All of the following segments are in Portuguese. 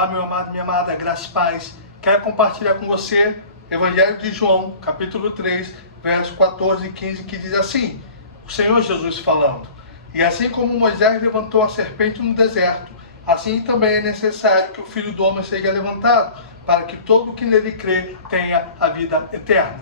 Olá, meu amado, minha amada, graça e paz. Quero compartilhar com você Evangelho de João, capítulo 3, versos 14 e 15, que diz assim, o Senhor Jesus falando: E assim como Moisés levantou a serpente no deserto, assim também é necessário que o Filho do Homem seja levantado, para que todo o que nele crê tenha a vida eterna.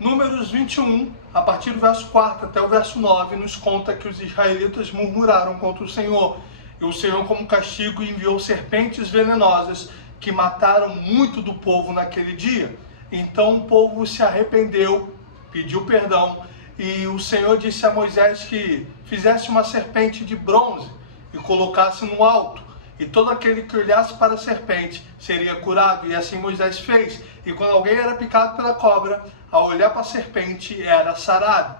Números 21, a partir do verso 4 até o verso 9, nos conta que os israelitas murmuraram contra o Senhor. E o Senhor, como castigo, enviou serpentes venenosas que mataram muito do povo naquele dia. Então o povo se arrependeu, pediu perdão, e o Senhor disse a Moisés que fizesse uma serpente de bronze e colocasse no alto. E todo aquele que olhasse para a serpente seria curado. E assim Moisés fez. E quando alguém era picado pela cobra, ao olhar para a serpente, era sarado.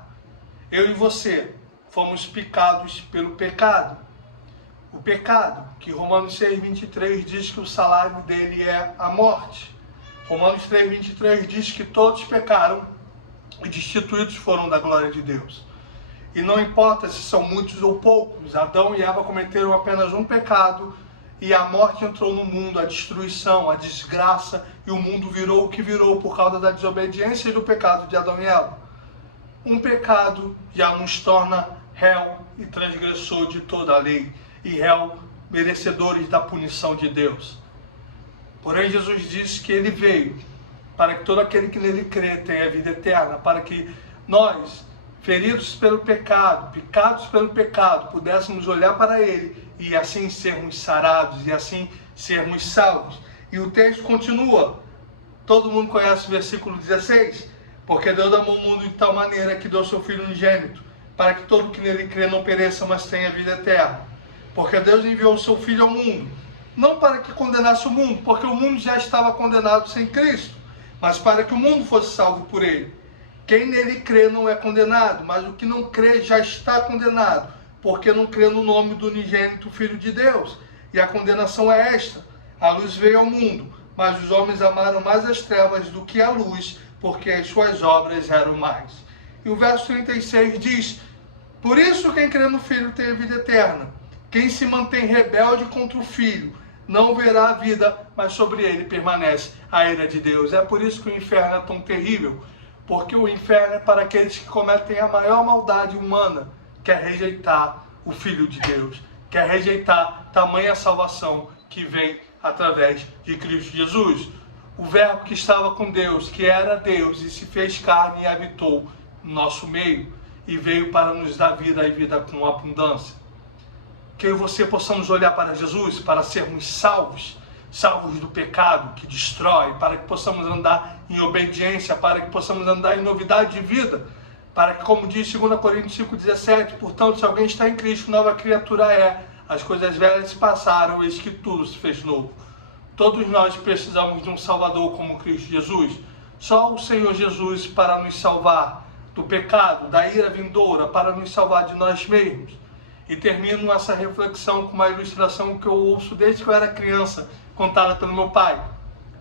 Eu e você fomos picados pelo pecado. O pecado, que Romanos 6,23 diz que o salário dele é a morte. Romanos 3,23 diz que todos pecaram e destituídos foram da glória de Deus. E não importa se são muitos ou poucos, Adão e Eva cometeram apenas um pecado e a morte entrou no mundo, a destruição, a desgraça, e o mundo virou o que virou por causa da desobediência e do pecado de Adão e Eva. Um pecado já nos torna réu e transgressor de toda a lei, e réu merecedores da punição de Deus. Porém, Jesus disse que ele veio para que todo aquele que nele crê tenha vida eterna, para que nós, feridos pelo pecado, picados pelo pecado, pudéssemos olhar para ele e assim sermos sarados, e assim sermos salvos. E o texto continua, todo mundo conhece o versículo 16, porque Deus amou o mundo de tal maneira que deu seu Filho unigênito, para que todo que nele crê não pereça, mas tenha vida eterna. Porque Deus enviou o seu Filho ao mundo, não para que condenasse o mundo, porque o mundo já estava condenado sem Cristo, mas para que o mundo fosse salvo por ele. Quem nele crê não é condenado, mas o que não crê já está condenado, porque não crê no nome do unigênito Filho de Deus. E a condenação é esta: a luz veio ao mundo, mas os homens amaram mais as trevas do que a luz, porque as suas obras eram más. E o verso 36 diz: Por isso quem crê no Filho tem a vida eterna. Quem se mantém rebelde contra o Filho não verá a vida, mas sobre ele permanece a ira de Deus. É por isso que o inferno é tão terrível, porque o inferno é para aqueles que cometem a maior maldade humana, que é rejeitar o Filho de Deus, que é rejeitar tamanha salvação que vem através de Cristo Jesus. O Verbo que estava com Deus, que era Deus e se fez carne e habitou no nosso meio, e veio para nos dar vida e vida com abundância. Que eu e você possamos olhar para Jesus para sermos salvos, salvos do pecado que destrói, para que possamos andar em obediência, para que possamos andar em novidade de vida, para que, como diz 2 Coríntios 5,17, portanto, se alguém está em Cristo, nova criatura é, as coisas velhas se passaram, eis que tudo se fez novo. Todos nós precisamos de um Salvador como Cristo Jesus. Só o Senhor Jesus para nos salvar do pecado, da ira vindoura, para nos salvar de nós mesmos. E termino essa reflexão com uma ilustração que eu ouço desde que eu era criança, contada pelo meu pai.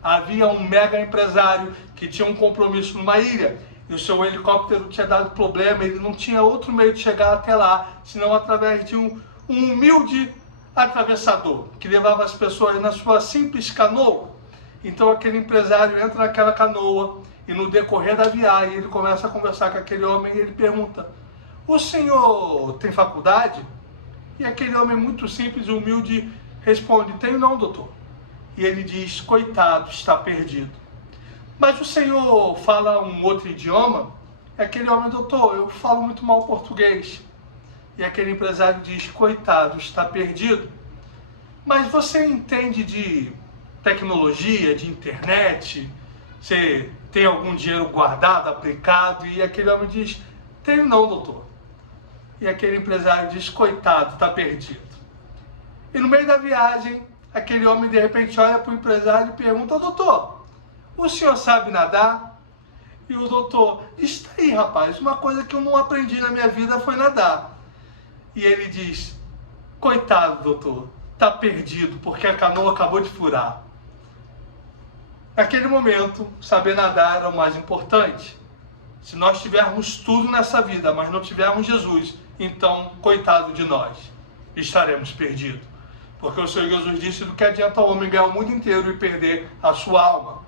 Havia um mega empresário que tinha um compromisso numa ilha, e o seu helicóptero tinha dado problema, ele não tinha outro meio de chegar até lá, senão através de um humilde atravessador, que levava as pessoas na sua simples canoa. Então aquele empresário entra naquela canoa, e no decorrer da viagem ele começa a conversar com aquele homem, e ele pergunta: o senhor tem faculdade? E aquele homem muito simples e humilde responde: tenho não, doutor. E ele diz: coitado, está perdido. Mas o senhor fala um outro idioma? E aquele homem: doutor, eu falo muito mal português. E aquele empresário diz: coitado, está perdido. Mas você entende de tecnologia, de internet? Você tem algum dinheiro guardado, aplicado? E aquele homem diz: tenho não, doutor. E aquele empresário diz: coitado, está perdido. E no meio da viagem, aquele homem de repente olha para o empresário e pergunta: doutor, o senhor sabe nadar? E o doutor: está aí, rapaz, uma coisa que eu não aprendi na minha vida foi nadar. E ele diz: coitado, doutor, está perdido, porque a canoa acabou de furar. Naquele momento, saber nadar era o mais importante. Se nós tivermos tudo nessa vida, mas não tivermos Jesus, então, coitado de nós, estaremos perdidos. Porque o Senhor Jesus disse: do que adianta o homem ganhar o mundo inteiro e perder a sua alma?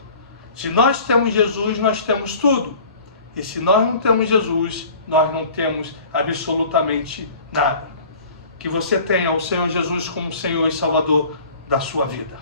Se nós temos Jesus, nós temos tudo. E se nós não temos Jesus, nós não temos absolutamente nada. Que você tenha o Senhor Jesus como Senhor e Salvador da sua vida.